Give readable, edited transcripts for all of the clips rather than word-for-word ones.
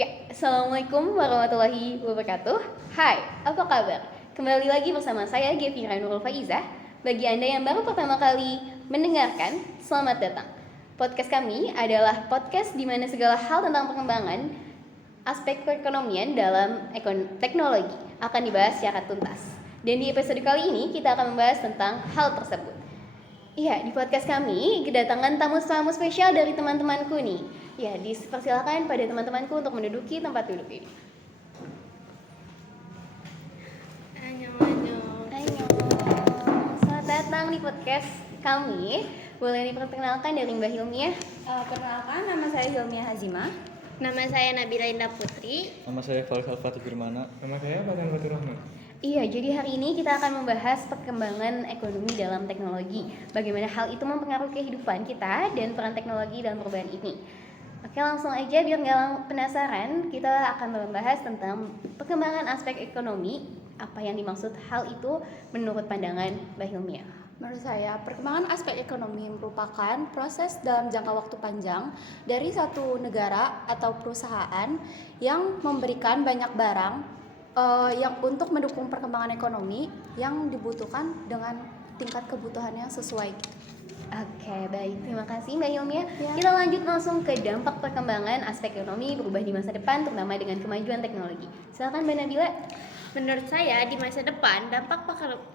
Ya, Assalamualaikum warahmatullahi wabarakatuh. Hai, apa kabar? Kembali lagi bersama saya Gevira Nurul Faizah. Bagi Anda yang baru pertama kali mendengarkan, selamat datang. Podcast kami adalah podcast di mana segala hal tentang perkembangan aspek perekonomian dalam teknologi akan dibahas secara tuntas. Dan di episode kali ini kita akan membahas tentang hal tersebut. Iya, di podcast kami kedatangan tamu-tamu spesial dari teman-temanku nih. Ya, dipersilakan pada teman-temanku untuk menduduki tempat duduk ini. Annyeong. Selamat datang di podcast kami. Boleh diperkenalkan dari Mbak Hilmiah? Perkenalkan, nama saya Hilmiah Hazimah. Nama saya Nabila Indah Putri. Nama saya Faisal Fatih Firmana. Nama saya Fatan Batur Rahman. Iya, jadi hari ini kita akan membahas perkembangan ekonomi dalam teknologi. Bagaimana hal itu mempengaruhi kehidupan kita dan peran teknologi dalam perubahan ini. Oke, langsung aja biar nggak penasaran, kita akan membahas tentang perkembangan aspek ekonomi. Apa yang dimaksud hal itu menurut pandangan Mbak Hilmiah? Menurut saya, perkembangan aspek ekonomi merupakan proses dalam jangka waktu panjang dari satu negara atau perusahaan yang memberikan banyak barang yang untuk mendukung perkembangan ekonomi yang dibutuhkan dengan tingkat kebutuhannya sesuai. Oke, baik. Terima kasih Mbak Hilmiah. Ya. Kita lanjut langsung ke dampak perkembangan aspek ekonomi berubah di masa depan, terutama dengan kemajuan teknologi. Silakan Mbak Nabila. Menurut saya, di masa depan, dampak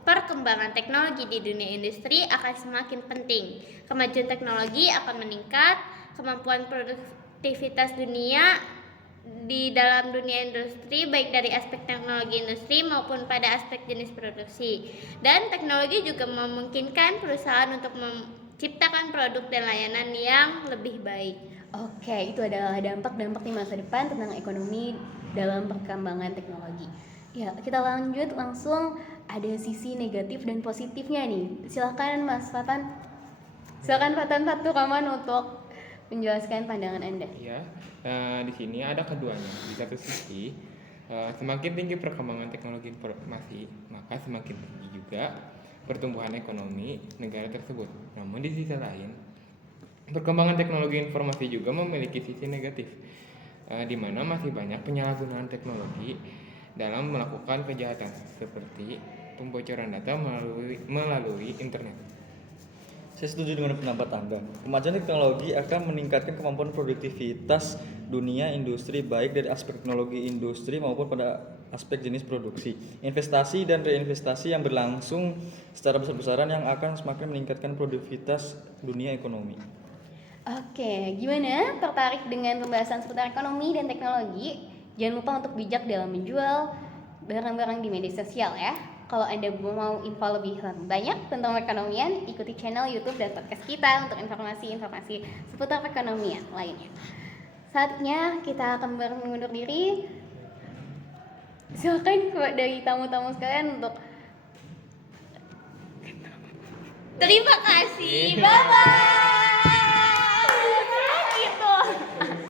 perkembangan teknologi di dunia industri akan semakin penting. Kemajuan teknologi akan meningkat, kemampuan produktivitas dunia di dalam dunia industri, baik dari aspek teknologi industri maupun pada aspek jenis produksi. Dan teknologi juga memungkinkan perusahaan untuk menciptakan produk dan layanan yang lebih baik. Oke, itu adalah dampak-dampak di masa depan tentang ekonomi dalam perkembangan teknologi. Ya, kita lanjut langsung, ada sisi negatif dan positifnya nih. Silakan Mas Fatan. Silakan Fatan Fatur Rahman untuk menjelaskan pandangan Anda. Ya, di sini ada keduanya. Di satu sisi, semakin tinggi perkembangan teknologi informasi, maka semakin tinggi juga pertumbuhan ekonomi negara tersebut. Namun di sisi lain, perkembangan teknologi informasi juga memiliki sisi negatif, di mana masih banyak penyalahgunaan teknologi dalam melakukan kejahatan seperti pembocoran data melalui internet. Saya setuju dengan pendapat Anda. Kemajuan teknologi akan meningkatkan kemampuan produktivitas dunia industri baik dari aspek teknologi industri maupun pada aspek jenis produksi. Investasi dan reinvestasi yang berlangsung secara besar-besaran yang akan semakin meningkatkan produktivitas dunia ekonomi. Oke, gimana? Tertarik dengan pembahasan seputar ekonomi dan teknologi? Jangan lupa untuk bijak dalam menjual barang-barang di media sosial ya. Kalau Anda mau info lebih banyak tentang perekonomian, ikuti channel YouTube dan podcast kita untuk informasi-informasi seputar perekonomian lainnya. Saatnya kita akan mengundur diri. Silakan dari tamu-tamu sekalian untuk Terima kasih. Bye-bye.